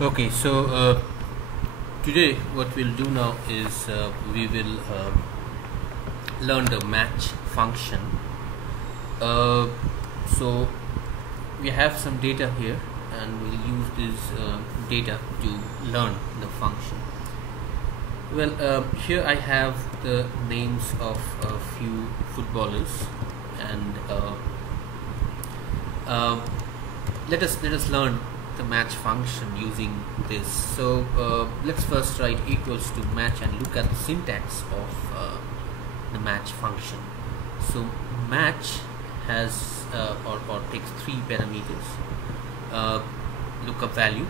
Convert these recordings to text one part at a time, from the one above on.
Okay, so today what we'll do now is we will learn the match function. Uh, so we have some data here, and we'll use this data to learn the function. Well, here I have the names of a few footballers, and let us learn the match function using this. So let's first write equals to match and look at the syntax of the match function. So match has or takes three parameters: lookup value,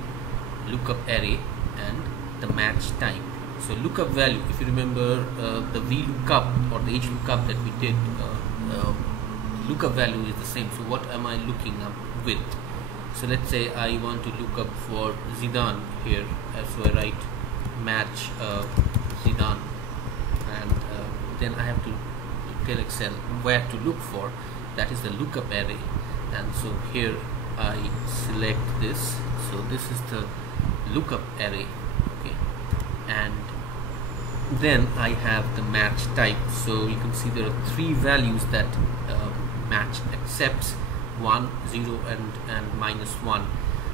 lookup array, and the match type. So lookup value, if you remember the VLOOKUP or the HLOOKUP that we did, lookup value is the same. So what am I looking up with? So let's say I want to look up for Zidane here, so I write match Zidane, and then I have to tell Excel where to look for. That is the lookup array, and so here I select this. So this is the lookup array, okay, and then I have the match type. So you can see there are three values that match accepts: 1, 0, and -1.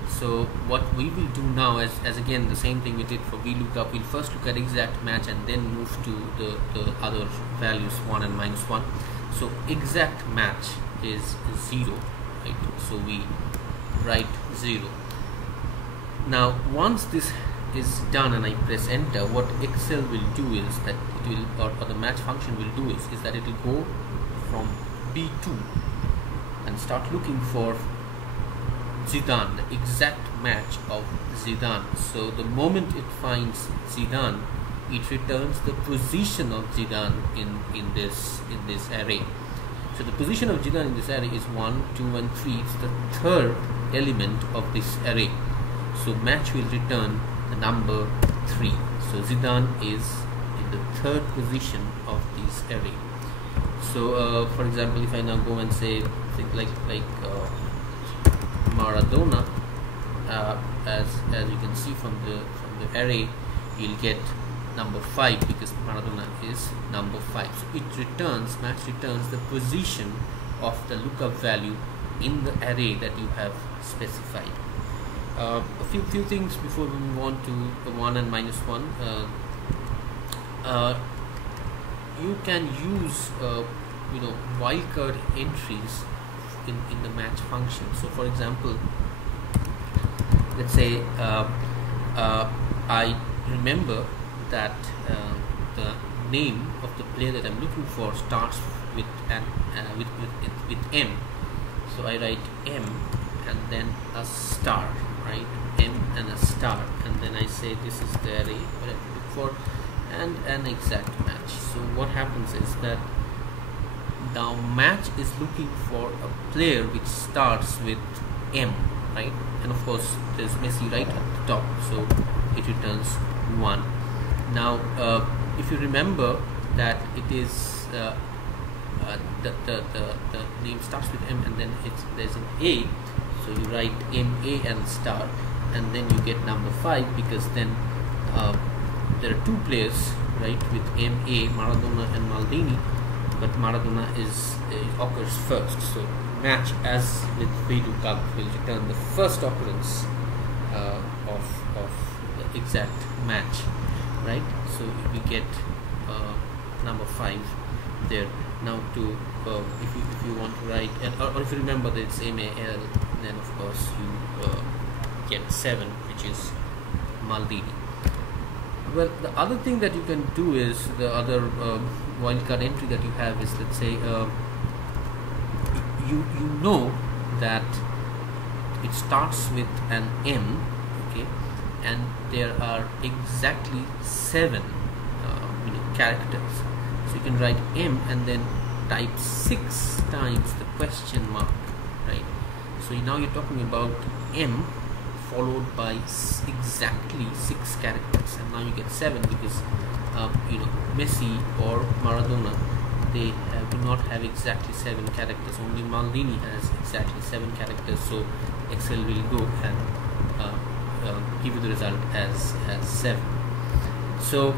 So what we will do now, as again the same thing we did for VLOOKUP, we'll first look at exact match and then move to the other values, 1 and -1. So exact match is 0, right? So we write 0. Now once this is done and I press enter, what Excel will do is that it will, or the match function will do is that it will go from B2 and start looking for Zidane, the exact match of Zidane. So the moment it finds Zidane, it returns the position of Zidane in this array. So the position of Zidane in this array is 1, 2, and 3. It's the third element of this array. So match will return the number 3. So Zidane is in the third position of this array. So for example, if I now go and say like Maradona, as you can see from the array, you'll get number 5 because Maradona is number 5. So match returns the position of the lookup value in the array that you have specified. A few things before we move on to the 1 and -1. You can use wildcard entries in the match function. So for example, let's say I remember that the name of the player that I'm looking for starts with with M. So I write M and then a star, right? M and a star, and then I say this is the array what I'm looking for, and an exact match. So what happens is that now match is looking for a player which starts with M, right? And of course there's Messi right at the top, so it returns 1. Now if you remember that it is the name starts with M and then there's an A, so you write MA and star, and then you get number 5 because then there are two players, right, with MA, Maradona and Maldini, but Maradona occurs first. So match, as with VLOOKUP, will return the first occurrence of the exact match, right? So we get number 5 there. Now to if you want to write, or if you remember that it's MAL, then of course you get 7, which is Maldini. Well, the other thing that you can do is, the other wildcard entry that you have is, let's say you know that it starts with an M, okay, and there are exactly 7 characters. So you can write M and then type 6 times the question mark, right? So now you're talking about M followed by exactly 6 characters, and now you get 7 because Messi or Maradona, they do not have exactly 7 characters. Only Maldini has exactly 7 characters. So Excel will go and give you the result as 7. So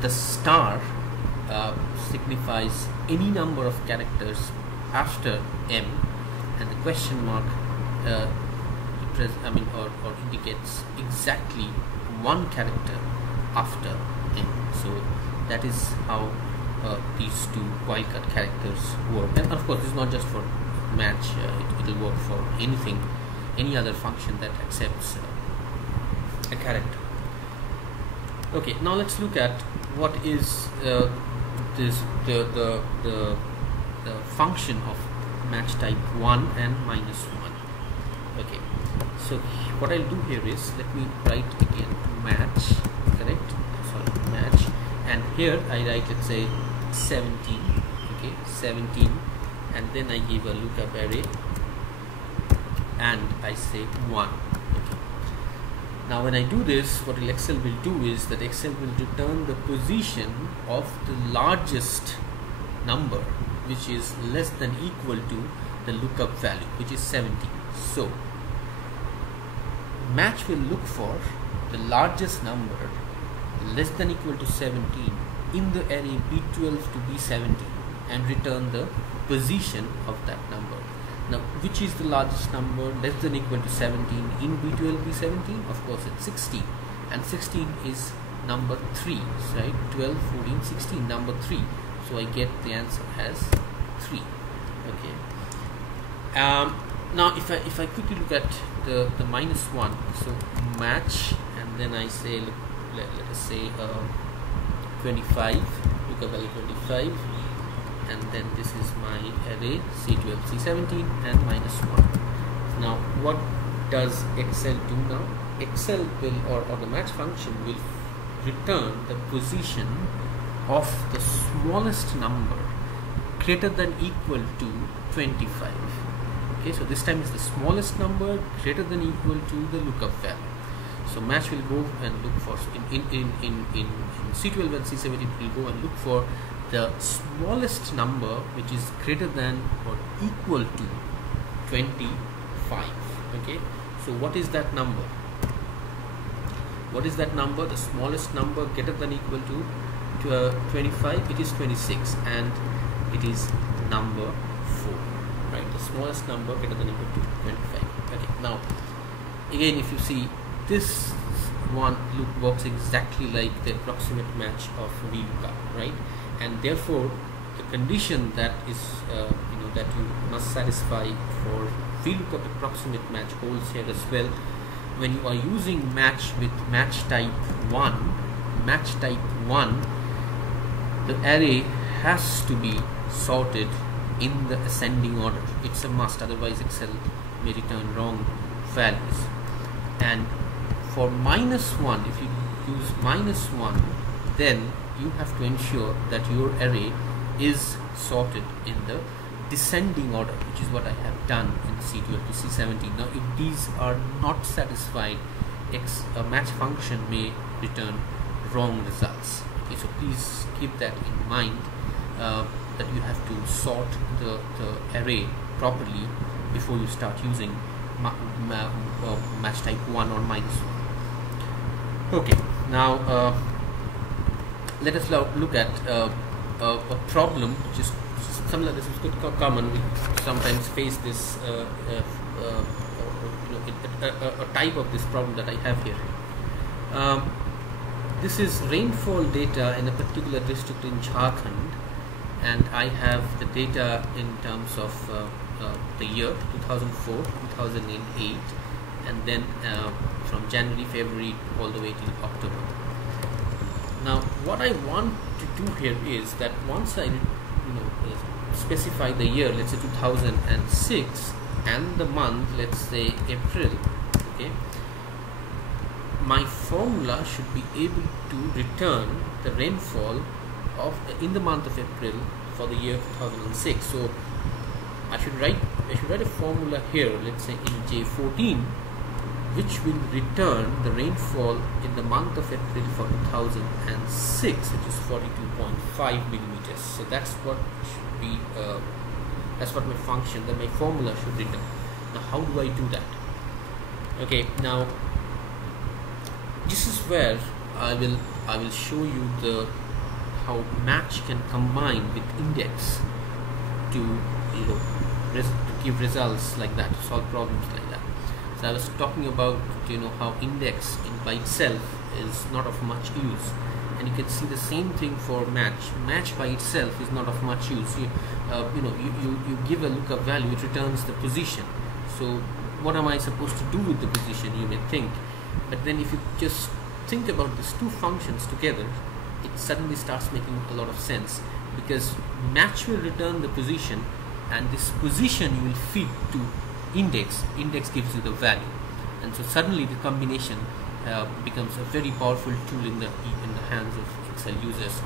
the star signifies any number of characters after M, and the question mark or indicates exactly one character after M. So that is how these two wildcard characters work. And of course, this is not just for match, it will work for anything, any other function that accepts a character. Okay, now let's look at what is this the function of match type 1 and -1. Okay, so what I'll do here is, let me write again match, correct? Sorry, match, and here I write, let's say 17. Okay, 17, and then I give a lookup array and I say 1. Okay. Now when I do this, what Excel will do is that Excel will return the position of the largest number, which is less than equal to the lookup value, which is 17. So match will look for the largest number less than equal to 17 in the array B12 to B17 and return the position of that number. Now, which is the largest number less than equal to 17 in B12 B17? Of course, it's 16, and 16 is number 3, right? 12, 14, 16, number 3. So I get the answer as 3. Okay. Now if I quickly look at the -1, so match, and then I say, let us say 25, look at value 25, and then this is my array C12, C17, and -1. Now what does Excel do now? Excel will, or the match function will return the position of the smallest number greater than equal to 25. Okay, so this time is the smallest number greater than equal to the lookup value. So match will go and look for, in C12 and C17 it will go and look for the smallest number which is greater than or equal to 25. Okay, so what is that number? What is that number? The smallest number greater than equal to 25, it is 26, and it is number 4, right? The smallest number greater than equal to 25. Okay, now again, if you see, this one loop works exactly like the approximate match of VLOOKUP, right? And therefore the condition that is that you must satisfy for VLOOKUP approximate match holds here as well. When you are using match with match type 1, the array has to be sorted in the ascending order. It's a must, otherwise Excel may return wrong values. And for -1, if you use -1, then you have to ensure that your array is sorted in the descending order, which is what I have done in C12 to C17. Now if these are not satisfied, a match function may return wrong results. Okay, so please keep that in mind, that you have to sort the array properly before you start using match type 1 or -1. Okay, now let us look at a problem which is similar. This is quite common. We sometimes face this a type of this problem that I have here. This is rainfall data in a particular district in Jharkhand, and I have the data in terms of the year 2004, 2008, and then from January, February all the way till October. Now what I want to do here is that once I specify the year, let's say 2006, and the month, let's say April, okay, my formula should be able to return the rainfall of in the month of April for the year 2006. So I should write a formula here, let's say in J14, which will return the rainfall in the month of April for 2006, which is 42.5 millimeters. So that's what should be that's what my function, that my formula should return. Now how do I do that? Okay, now this is where I will show you the how match can combine with index to, you know, to give results like that, to solve problems like that. So I was talking about, you know, how index by itself is not of much use, and you can see the same thing for match. Match by itself is not of much use. You give a lookup value, it returns the position. So what am I supposed to do with the position, you may think. But then if you just think about these two functions together, it suddenly starts making a lot of sense, because match will return the position, and this position you will feed to index gives you the value, and so suddenly the combination becomes a very powerful tool in the hands of Excel users.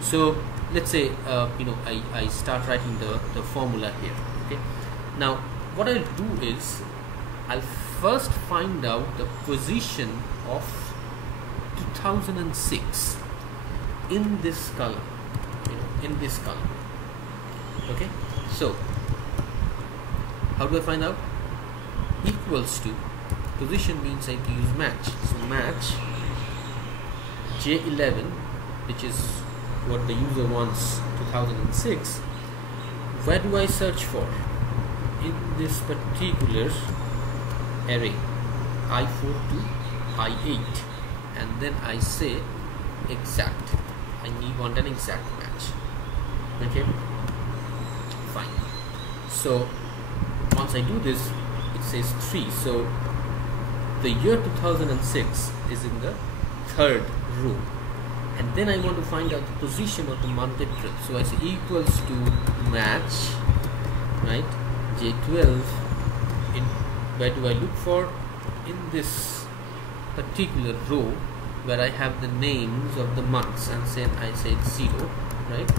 So let's say I start writing the formula here. Okay, now what I'll do is I'll first find out the position of 2006 in this column, in this column. Okay, so how do I find out? Equals to, position means I have to use match, so match J11, which is what the user wants, 2006. Where do I search for? In this particular array, I4 to I8, and then I say exact. I want an exact match. Okay, fine. So once I do this, it says 3. So the year 2006 is in the third row, and then I want to find out the position of the month April. So I say equals to match, right, J12. In where do I look for? In this particular row where I have the names of the months, and then I say 0, right,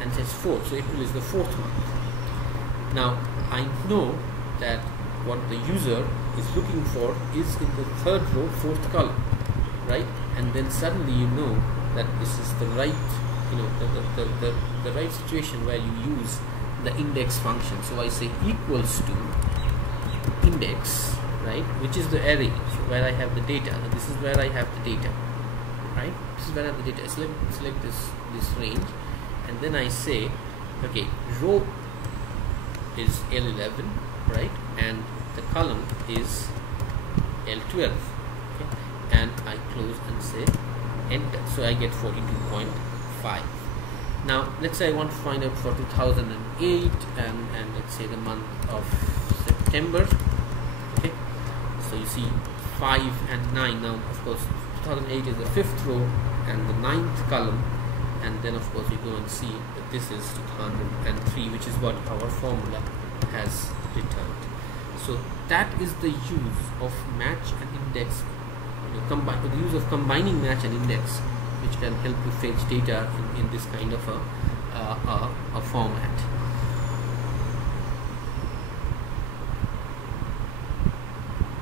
and says 4. So April is the 4th month. Now I know that what the user is looking for is in the third row, 4th column, right? And then suddenly you know that this is the right, the right situation where you use the index function. So I say equals to index, right, which is the array where I have the data. Now this is where I have the data, right? This is where I have the data. Select this range, and then I say, okay, row is L11, right, and the column is L12, okay, and I close and say enter. So I get 42.5. Now let's say I want to find out for 2008, and let's say the month of September. Okay, so you see 5 and 9. Now of course 2008 is the 5th row and the 9th column, and then of course you go and see that this is 2003, which is what our formula has returned. So that is the use of match and index, the use of combining match and index, which can help you fetch data in this kind of a format.